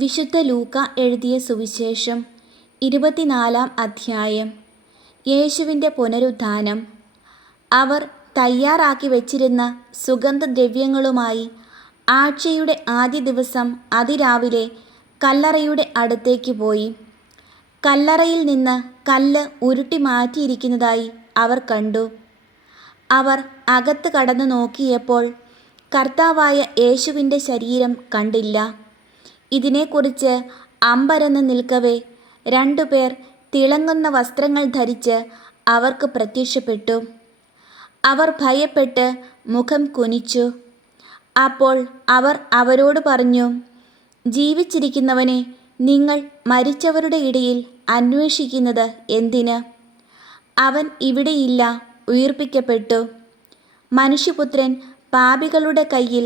വിശുദ്ധ ലൂക്ക എഴുതിയ സുവിശേഷം 24-ാം അധ്യായം. യേശുവിൻ്റെ പുനരുത്ഥാനം. അവർ തയ്യാറാക്കി വച്ചിരുന്ന സുഗന്ധദ്രവ്യങ്ങളുമായി ആഴ്ചയുടെ ആദ്യ ദിവസം അതിരാവിലെ കല്ലറയുടെ അടുത്തേക്ക് പോയി. കല്ലറയിൽ നിന്ന് കല്ല് ഉരുട്ടി മാറ്റിയിരിക്കുന്നതായി അവർ കണ്ടു. അവർ അകത്ത് കടന്നു നോക്കിയപ്പോൾ കർത്താവായ യേശുവിൻ്റെ ശരീരം കണ്ടില്ല. ഇതിനെക്കുറിച്ച് അമ്പരന്ന് നിൽക്കവേ 2 പേർ തിളങ്ങുന്ന വസ്ത്രങ്ങൾ ധരിച്ച് അവർക്ക് പ്രത്യക്ഷപ്പെട്ടു. അവർ ഭയപ്പെട്ട് മുഖം കുനിച്ചു. അപ്പോൾ അവർ അവരോട് പറഞ്ഞു, ജീവിച്ചിരിക്കുന്നവനെ നിങ്ങൾ മരിച്ചവരുടെ ഇടയിൽ അന്വേഷിക്കുന്നത് എന്തിന്? അവൻ ഇവിടെയില്ല, ഉയിർപ്പിക്കപ്പെട്ടു. മനുഷ്യപുത്രൻ പാപികളുടെ കയ്യിൽ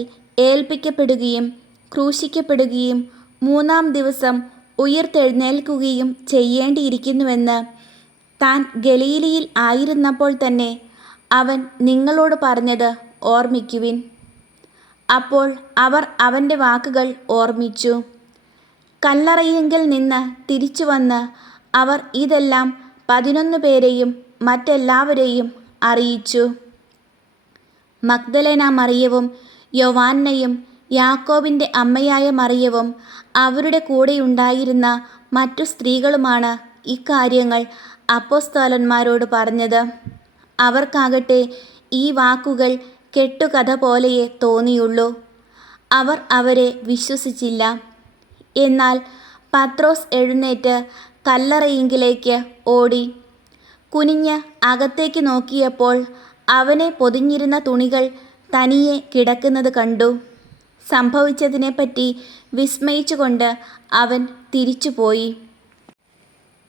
ഏൽപ്പിക്കപ്പെടുകയും ക്രൂശിക്കപ്പെടുകയും 3-ാം ദിവസം ഉയിർത്തെഴുന്നേൽക്കുകയും ചെയ്യേണ്ടിയിരിക്കുന്നുവെന്ന് താൻ ഗലീലയിൽ ആയിരുന്നപ്പോൾ തന്നെ അവൻ നിങ്ങളോട് പറഞ്ഞത് ഓർമ്മിക്കുവിൻ. അപ്പോൾ അവർ അവൻ്റെ വാക്കുകൾ ഓർമ്മിച്ചു. കല്ലറയിങ്കൽ നിന്ന് തിരിച്ചു വന്ന് അവർ ഇതെല്ലാം 11 പേരെയും മറ്റെല്ലാവരെയും അറിയിച്ചു. മഗ്ദലേന മറിയവും യോവാന്നയും യാക്കോബിൻ്റെ അമ്മയായ മറിയവും അവരുടെ കൂടെയുണ്ടായിരുന്ന മറ്റു സ്ത്രീകളുമാണ് ഇക്കാര്യങ്ങൾ അപ്പോസ്തലന്മാരോട് പറഞ്ഞത്. അവർക്കാകട്ടെ ഈ വാക്കുകൾ കെട്ടുകഥ പോലെയേ തോന്നിയുള്ളൂ. അവർ അവരെ വിശ്വസിച്ചില്ല. എന്നാൽ പത്രോസ് എഴുന്നേറ്റ് കല്ലറയിങ്കിലേക്ക് ഓടി. കുനിഞ്ഞ് അകത്തേക്ക് നോക്കിയപ്പോൾ അവനെ പൊതിഞ്ഞിരുന്ന തുണികൾ തനിയെ കിടക്കുന്നത് കണ്ടു. സംഭവിച്ചതിനെപ്പറ്റി വിസ്മയിച്ചുകൊണ്ട് അവൻ തിരിച്ചുപോയി.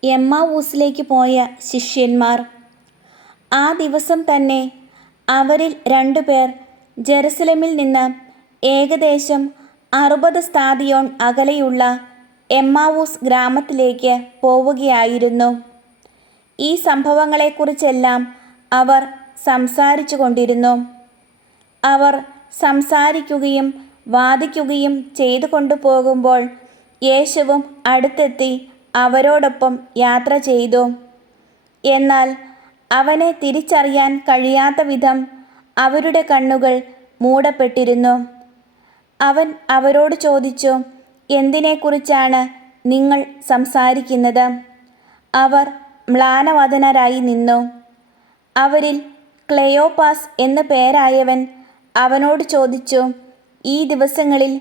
എമ്മാവൂസിലേക്ക് പോയ ശിഷ്യന്മാർ. ആ ദിവസം തന്നെ അവരിൽ 2 പേർ ജെറുസലേമിൽ നിന്ന് ഏകദേശം 60 സ്താദിയോൻ അകലെയുള്ള എമ്മാവൂസ് ഗ്രാമത്തിലേക്ക് പോവുകയായിരുന്നു. ഈ സംഭവങ്ങളെക്കുറിച്ചെല്ലാം അവർ സംസാരിച്ചു കൊണ്ടിരുന്നു. അവർ സംസാരിക്കുകയും വാദിക്കുകയും ചെയ്തു കൊണ്ടുപോകുമ്പോൾ യേശുവും അടുത്തെത്തി അവരോടൊപ്പം യാത്ര ചെയ്തു. എന്നാൽ അവനെ തിരിച്ചറിയാൻ കഴിയാത്ത വിധം അവരുടെ കണ്ണുകൾ മൂടപ്പെട്ടിരുന്നു. അവൻ അവരോട് ചോദിച്ചു, എന്തിനെക്കുറിച്ചാണ് നിങ്ങൾ സംസാരിക്കുന്നത്? അവർ മ്ലാനവദനരായി നിന്നു. അവരിൽ ക്ലെയോപ്പാസ് എന്നു പേരായവൻ അവനോട് ചോദിച്ചു, ഈ ദിവസങ്ങളിൽ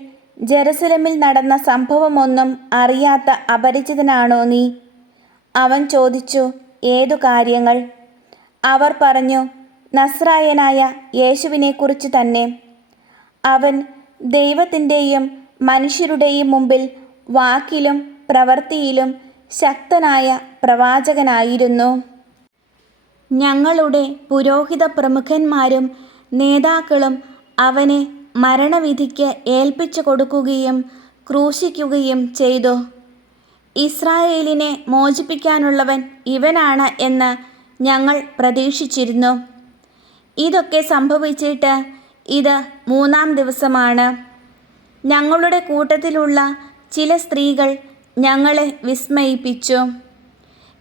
ജെറുസലേമിൽ നടന്ന സംഭവമൊന്നും അറിയാത്ത അപരിചിതനാണോ നീ? അവൻ ചോദിച്ചു, ഏതു കാര്യങ്ങൾ? അവർ പറഞ്ഞു, നസ്രായനായ യേശുവിനെക്കുറിച്ച് തന്നെ. അവൻ ദൈവത്തിൻ്റെയും മനുഷ്യരുടെയും മുമ്പിൽ വാക്കിലും പ്രവൃത്തിയിലും ശക്തനായ പ്രവാചകനായിരുന്നു. ഞങ്ങളുടെ പുരോഹിത പ്രമുഖന്മാരും നേതാക്കളും അവനെ മരണവിധിക്ക് ഏൽപ്പിച്ചു കൊടുക്കുകയും ക്രൂശിക്കുകയും ചെയ്തു. ഇസ്രായേലിനെ മോചിപ്പിക്കാനുള്ളവൻ ഇവനാണ് എന്ന് ഞങ്ങൾ പ്രതീക്ഷിച്ചിരുന്നു. ഇതൊക്കെ സംഭവിച്ചിട്ട് ഇത് 3-ാം ദിവസമാണ്. ഞങ്ങളുടെ കൂട്ടത്തിലുള്ള ചില സ്ത്രീകൾ ഞങ്ങളെ വിസ്മയിപ്പിച്ചു.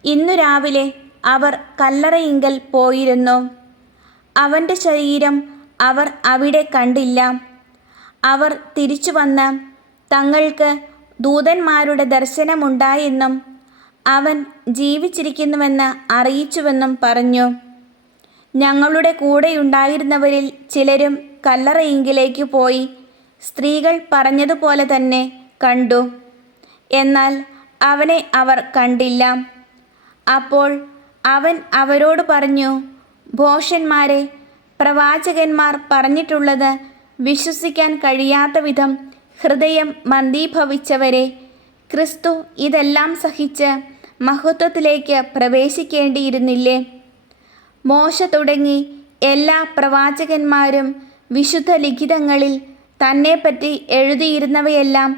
ഇന്നു രാവിലെ അവർ കല്ലറയിങ്കൽ പോയിരുന്നു. അവൻ്റെ ശരീരം അവർ അവിടെ കണ്ടില്ല. അവർ തിരിച്ചു വന്ന് തങ്ങൾക്ക് ദൂതന്മാരുടെ ദർശനമുണ്ടായെന്നും അവൻ ജീവിച്ചിരിക്കുന്നുവെന്ന് അറിയിച്ചുവെന്നും പറഞ്ഞു. ഞങ്ങളുടെ കൂടെയുണ്ടായിരുന്നവരിൽ ചിലരും കല്ലറയിങ്കിലേക്ക് പോയി സ്ത്രീകൾ പറഞ്ഞതുപോലെ തന്നെ കണ്ടു. എന്നാൽ അവനെ അവർ കണ്ടില്ല. അപ്പോൾ അവൻ അവരോട് പറഞ്ഞു, ഭോഷന്മാരെ, പ്രവാചകന്മാർ പറഞ്ഞിട്ടുള്ളത് വിശ്വസിക്കാൻ കഴിയാത്ത വിധം ഹൃദയം മന്ദീഭവിച്ചവരെ, ക്രിസ്തു ഇതെല്ലാം സഹിച്ച് മഹത്വത്തിലേക്ക് പ്രവേശിക്കേണ്ടിയിരുന്നില്ലേ? മോശ തുടങ്ങി എല്ലാ പ്രവാചകന്മാരും വിശുദ്ധ ലിഖിതങ്ങളിൽ തന്നെപ്പറ്റി എഴുതിയിരുന്നവയെല്ലാം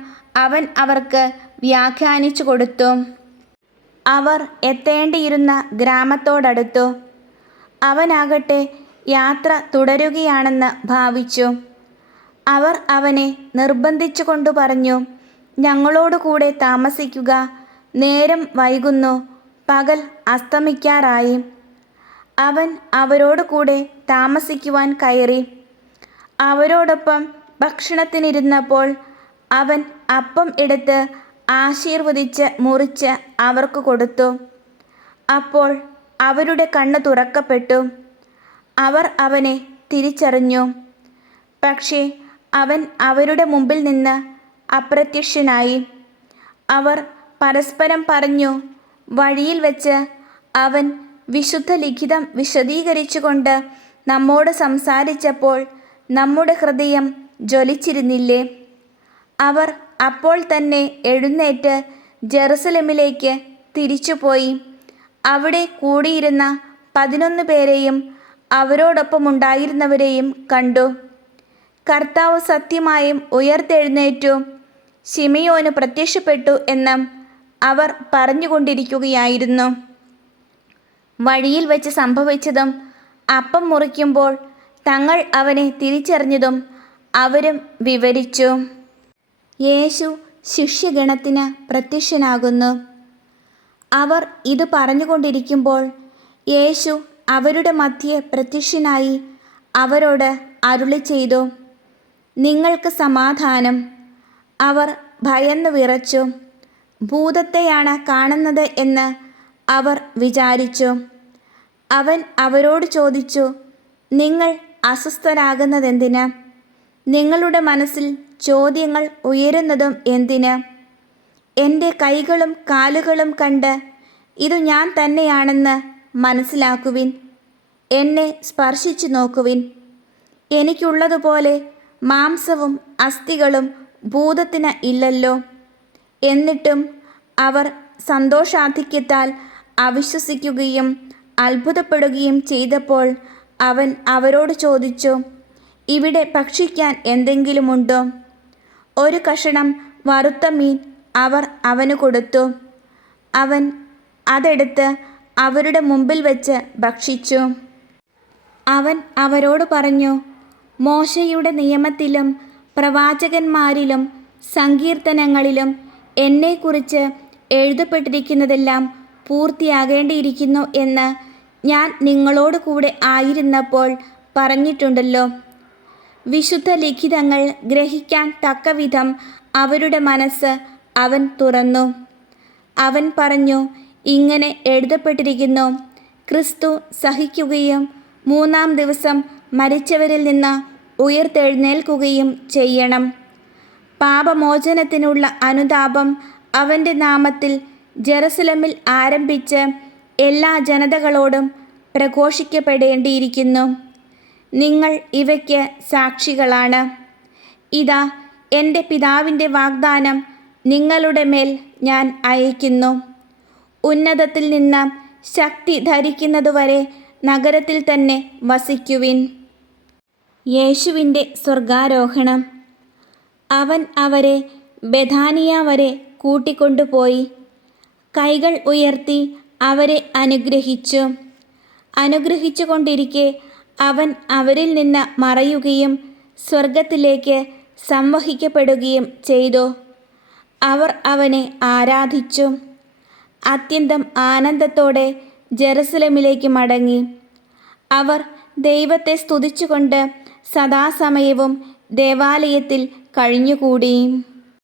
അവൻ അവർക്ക് വ്യാഖ്യാനിച്ചു കൊടുത്തു. അവർ എത്തേണ്ടിയിരുന്ന ഗ്രാമത്തോടടുത്തു. അവനാകട്ടെ യാത്ര തുടരുകയാണെന്ന് ഭാവിച്ചു. അവർ അവനെ നിർബന്ധിച്ചു കൊണ്ടു പറഞ്ഞു, ഞങ്ങളോട് കൂടെ താമസിക്കുക. നേരം വൈകുന്നു, പകൽ അസ്തമിക്കാറായി. അവൻ അവരോട് കൂടെ താമസിക്കുവാൻ കയറി. അവരോടൊപ്പം ഭക്ഷണത്തിനിരുന്നപ്പോൾ അവൻ അപ്പം എടുത്ത് ആശീർവദിച്ച് മുറിച്ച് അവർക്ക് കൊടുത്തു. അപ്പോൾ അവരുടെ കണ്ണ് തുറക്കപ്പെട്ടു. അവർ അവനെ തിരിച്ചറിഞ്ഞു. പക്ഷേ അവൻ അവരുടെ മുമ്പിൽ നിന്ന് അപ്രത്യക്ഷനായി. അവർ പരസ്പരം പറഞ്ഞു, വഴിയിൽ വെച്ച് അവൻ വിശുദ്ധ ലിഖിതം വിശദീകരിച്ചുകൊണ്ട് നമ്മോട് സംസാരിച്ചപ്പോൾ നമ്മുടെ ഹൃദയം ജ്വലിച്ചിരുന്നില്ലേ? അവർ അപ്പോൾ തന്നെ എഴുന്നേറ്റ് ജെറുസലേമിലേക്ക് തിരിച്ചുപോയി. അവിടെ കൂടിയിരുന്ന 11 പേരെയും അവരോടൊപ്പമുണ്ടായിരുന്നവരെയും കണ്ടു. കർത്താവ് സത്യമായും ഉയർത്തെഴുന്നേറ്റു, ശിമിയോന് പ്രത്യക്ഷപ്പെട്ടു എന്ന് അവർ പറഞ്ഞുകൊണ്ടിരിക്കുകയായിരുന്നു. വഴിയിൽ വെച്ച് സംഭവിച്ചതും അപ്പം മുറിക്കുമ്പോൾ തങ്ങൾ അവനെ തിരിച്ചറിഞ്ഞതും അവരും വിവരിച്ചു. യേശു ശിഷ്യഗണത്തിന് പ്രത്യക്ഷനാകുന്നു. അവർ ഇത് പറഞ്ഞുകൊണ്ടിരിക്കുമ്പോൾ യേശു അവരുടെ മധ്യേ പ്രത്യക്ഷനായി അവരോട് അരുളി ചെയ്തു, നിങ്ങൾക്ക് സമാധാനം. അവർ ഭയന്നു വിറച്ചു. ഭൂതത്തെയാണ് കാണുന്നത് എന്ന് അവർ വിചാരിച്ചു. അവൻ അവരോട് ചോദിച്ചു, നിങ്ങൾ അസ്വസ്ഥരാകുന്നതെന്തിന്? നിങ്ങളുടെ മനസ്സിൽ ചോദ്യങ്ങൾ ഉയരുന്നതും എന്തിന്? എൻ്റെ കൈകളും കാലുകളും കണ്ട് ഇതു ഞാൻ തന്നെയാണെന്ന് മനസ്സിലാക്കുവിൻ. എന്നെ സ്പർശിച്ചു നോക്കുവിൻ. എനിക്കുള്ളതുപോലെ മാംസവും അസ്ഥികളും ഭൂതത്തിന് ഇല്ലല്ലോ. എന്നിട്ടും അവർ സന്തോഷാധിക്യത്താൽ അവിശ്വസിക്കുകയും അത്ഭുതപ്പെടുകയും ചെയ്തപ്പോൾ അവൻ അവരോട് ചോദിച്ചു, ഇവിടെ ഭക്ഷിക്കാൻ എന്തെങ്കിലുമുണ്ടോ? ഒരു കഷണം വറുത്ത മീൻ അവർ അവന് കൊടുത്തു. അവൻ അതെടുത്ത് അവരുടെ മുമ്പിൽ വെച്ച് ഭക്ഷിച്ചു. അവൻ അവരോട് പറഞ്ഞു, മോശയുടെ നിയമത്തിലും പ്രവാചകന്മാരിലും സങ്കീർത്തനങ്ങളിലും എന്നെക്കുറിച്ച് എഴുതപ്പെട്ടിരിക്കുന്നതെല്ലാം പൂർത്തിയാകേണ്ടിയിരിക്കുന്നു എന്ന് ഞാൻ നിങ്ങളോട് കൂടെ ആയിരുന്നപ്പോൾ പറഞ്ഞിട്ടുണ്ടല്ലോ. വിശുദ്ധ ലിഖിതങ്ങൾ ഗ്രഹിക്കാൻ തക്കവിധം അവരുടെ മനസ്സ് അവൻ തുറന്നു. അവൻ പറഞ്ഞു, ഇങ്ങനെ എഴുതപ്പെട്ടിരിക്കുന്നു, ക്രിസ്തു സഹിക്കുകയും 3-ാം ദിവസം മരിച്ചവരിൽ നിന്ന് ഉയർത്തെഴുന്നേൽക്കുകയും ചെയ്യണം. പാപമോചനത്തിനുള്ള അനുതാപം അവൻ്റെ നാമത്തിൽ ജെറുസലേമിൽ ആരംഭിച്ച് എല്ലാ ജനതകളോടും പ്രഘോഷിക്കപ്പെടേണ്ടിയിരിക്കുന്നു. നിങ്ങൾ ഇവയ്ക്ക് സാക്ഷികളാണ്. ഇതാ, എൻ്റെ പിതാവിൻ്റെ വാഗ്ദാനം നിങ്ങളുടെ മേൽ ഞാൻ അയക്കുന്നു. ഉന്നതത്തിൽ നിന്ന് ശക്തി ധരിക്കുന്നതുവരെ നഗരത്തിൽ തന്നെ വസിക്കുവിൻ. യേശുവിൻ്റെ സ്വർഗാരോഹണം. അവൻ അവരെ ബെഥാനിയ വരെ കൂട്ടിക്കൊണ്ടുപോയി. കൈകൾ ഉയർത്തി അവരെ അനുഗ്രഹിച്ചു. അനുഗ്രഹിച്ചു കൊണ്ടിരിക്കെ അവൻ അവരിൽ നിന്ന് മറയുകയും സ്വർഗത്തിലേക്ക് സംവഹിക്കപ്പെടുകയും ചെയ്തു. അവർ അവനെ ആരാധിച്ചു. അത്യന്തം ആനന്ദത്തോടെ ജെറുസലേമിലേക്ക് മടങ്ങി. അവർ ദൈവത്തെ സ്തുതിച്ചുകൊണ്ട് സദാസമയവും ദേവാലയത്തിൽ കഴിഞ്ഞുകൂടി.